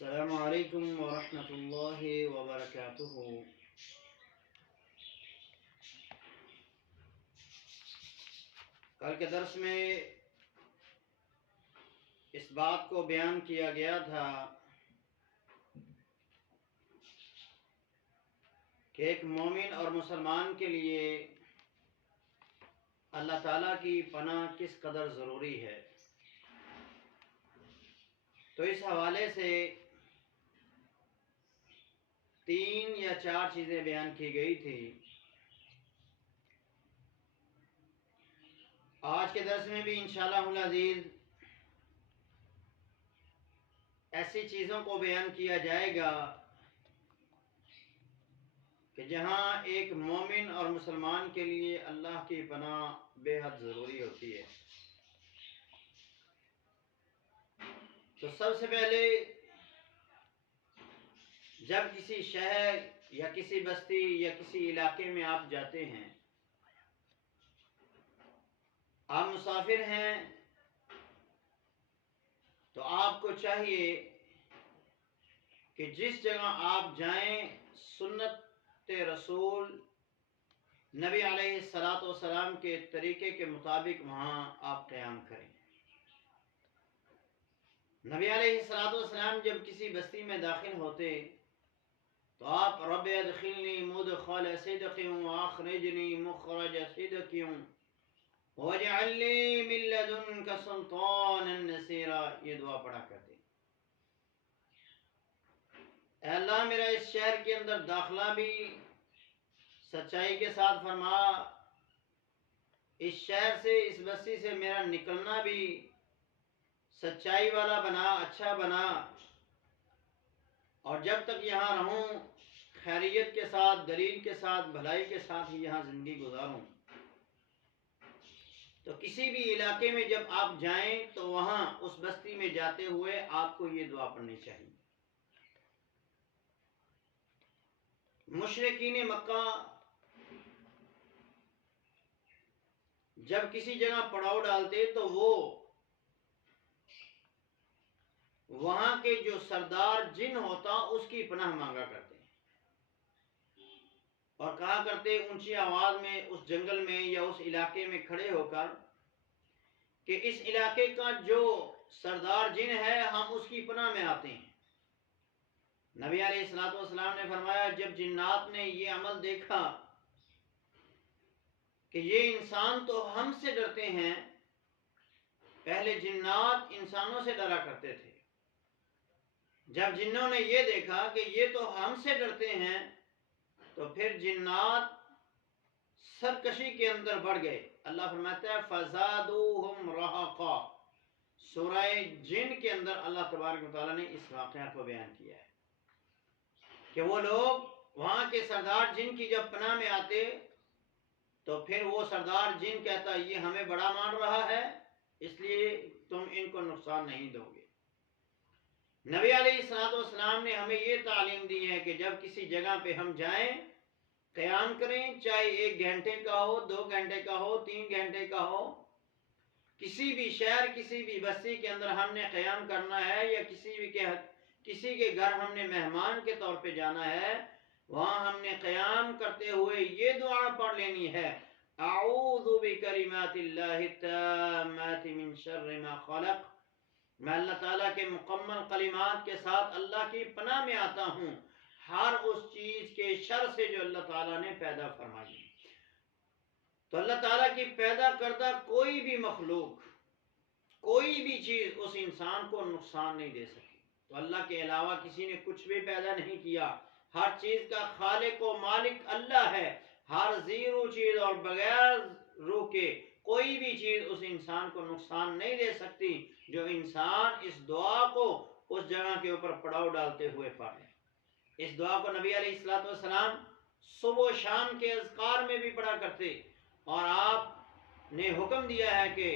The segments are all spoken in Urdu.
السلام علیکم ورحمۃ اللہ وبرکاتہ۔ کل کے درس میں اس بات کو بیان کیا گیا تھا کہ ایک مومن اور مسلمان کے لیے اللہ تعالیٰ کی پناہ کس قدر ضروری ہے۔ تو اس حوالے سے 3 یا 4 چیزیں بیان کی گئی تھی۔ آج کے درس میں بھی انشاءاللہ العزیز ایسی چیزوں کو بیان کیا جائے گا کہ جہاں ایک مومن اور مسلمان کے لیے اللہ کی پناہ بے حد ضروری ہوتی ہے۔ تو سب سے پہلے جب کسی شہر یا کسی بستی یا کسی علاقے میں آپ جاتے ہیں، آپ مسافر ہیں، تو آپ کو چاہیے کہ جس جگہ آپ جائیں سنت رسول نبی علیہ الصلاۃ والسلام کے طریقے کے مطابق وہاں آپ قیام کریں۔ نبی علیہ الصلاۃ والسلام جب کسی بستی میں داخل ہوتے تو آپ رب ادخلنی مدخل صدق واخرجنی مخرج صدق واجعل لی من لدنک سلطانا نصیرا، یہ دعا پڑھا کرتے۔ اے اللہ میرا اس شہر کے اندر داخلہ بھی سچائی کے ساتھ فرما، اس شہر سے اس بستی سے میرا نکلنا بھی سچائی والا بنا، اچھا بنا، اور جب تک یہاں رہوں خیریت کے ساتھ، دلیل کے ساتھ، بھلائی کے ساتھ ہی یہاں زندگی گزاروں۔ تو کسی بھی علاقے میں جب آپ جائیں تو وہاں اس بستی میں جاتے ہوئے آپ کو یہ دعا پڑھنی چاہیے۔ مشرکین مکہ جب کسی جگہ پڑاؤ ڈالتے تو وہ وہاں کے جو سردار جن ہوتا اس کی پناہ مانگا کرتے اور کہا کرتے اونچی آواز میں اس جنگل میں یا اس علاقے میں کھڑے ہو کر کہ اس علاقے کا جو سردار جن ہے ہم اس کی پناہ میں آتے ہیں۔ نبی علیہ الصلوۃ والسلام نے فرمایا جب جنات نے یہ عمل دیکھا کہ یہ انسان تو ہم سے ڈرتے ہیں، پہلے جنات انسانوں سے ڈرا کرتے تھے، جب جنوں نے یہ دیکھا کہ یہ تو ہم سے ڈرتے ہیں تو پھر جنات سرکشی کے اندر بڑھ گئے۔ اللہ فرماتا ہے فَزَادُوهُمْ رَهَقًا، سورہ جن کے اندر اللہ تبارک و تعالیٰ نے اس واقعہ کو بیان کیا ہے کہ وہ لوگ وہاں کے سردار جن کی جب پناہ میں آتے تو پھر وہ سردار جن کہتا یہ ہمیں بڑا مان رہا ہے اس لیے تم ان کو نقصان نہیں دو گے۔ نبی علیہ الصلوۃ والسلام نے ہمیں یہ تعلیم دی ہے کہ جب کسی جگہ پہ ہم جائیں قیام کریں، چاہے 1 گھنٹے کا ہو، 2 گھنٹے کا ہو، 3 گھنٹے کا ہو، کسی بھی شہر کسی بھی بستی کے اندر ہم نے قیام کرنا ہے یا کسی کے گھر ہم نے مہمان کے طور پہ جانا ہے، وہاں ہم نے قیام کرتے ہوئے یہ دعا پڑھ لینی ہے اعوذ بکلمات اللہ التامات من شر ما خلق، میں اللہ تعالیٰ کے مکمل کلمات کے ساتھ اللہ کی پناہ میں آتا ہوں ہر اس چیز کے شر سے جو اللہ تعالیٰ نے پیدا فرمائی۔ تو اللہ تعالیٰ کی پیدا کردہ کوئی بھی مخلوق، کوئی بھی چیز اس انسان کو نقصان نہیں دے سکی۔ تو اللہ کے علاوہ کسی نے کچھ بھی پیدا نہیں کیا، ہر چیز کا خالق و مالک اللہ ہے، ہر زیرو چیز اور بغیر روح کے کوئی بھی چیز اس انسان کو نقصان نہیں دے سکتی جو انسان اس دعا کو اس جگہ کے اوپر پڑاؤ ڈالتے ہوئے پڑھے۔ اس دعا کو نبی علیہ الصلوۃ والسلام صبح و شام کے اذکار میں بھی پڑھا کرتے، اور آپ نے حکم دیا ہے کہ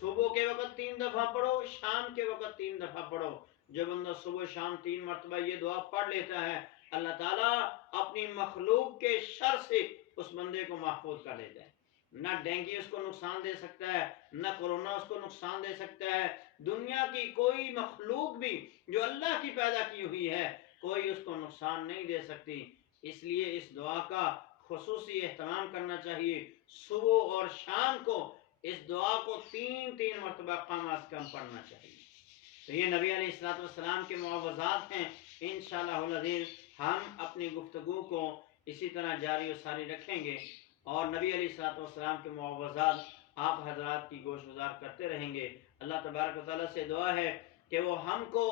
صبح کے وقت 3 دفعہ پڑھو، شام کے وقت 3 دفعہ پڑھو۔ جو بندہ صبح و شام 3 مرتبہ یہ دعا پڑھ لیتا ہے اللہ تعالیٰ اپنی مخلوق کے شر سے اس بندے کو محفوظ کر لیتا ہے۔ نہ ڈینگی اس کو نقصان دے سکتا ہے، نہ کورونا اس کو نقصان دے سکتا ہے، دنیا کی کوئی مخلوق بھی جو اللہ کی پیدا کی ہوئی ہے کوئی اس کو نقصان نہیں دے سکتی. اس لیے اس دعا کا خصوصی اہتمام کرنا چاہیے. صبح اور شام کو اس دعا کو 3 مرتبہ کم از کم پڑھنا چاہیے. تو یہ نبی علیہ الصلوۃ والسلام کے معوذات ہیں. انشاءاللہ العزیز ہم اپنی گفتگو کو اسی طرح جاری و ساری رکھیں گے اور نبی علیہ الصلوۃ والسلام کے معوذات آپ حضرات کی گوش گزار کرتے رہیں گے. اللہ تبارک و تعالیٰ سے دعا ہے کہ وہ ہم کو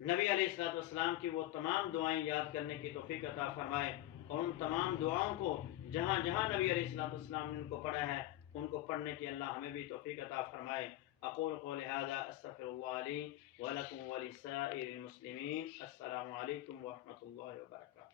نبی علیہ الصلوۃ والسلام کی وہ تمام دعائیں یاد کرنے کی توفیق عطا فرمائے اور ان تمام دعاؤں کو جہاں جہاں نبی علیہ الصلوۃ والسلام نے ان کو پڑھا ہے ان کو پڑھنے کی اللہ ہمیں بھی توفیق عطا فرمائے. اقول قولی ھذا استغفر اللہ لی ولکم ولسائر المسلمین. السلام علیکم ورحمۃ اللہ وبرکاتہ.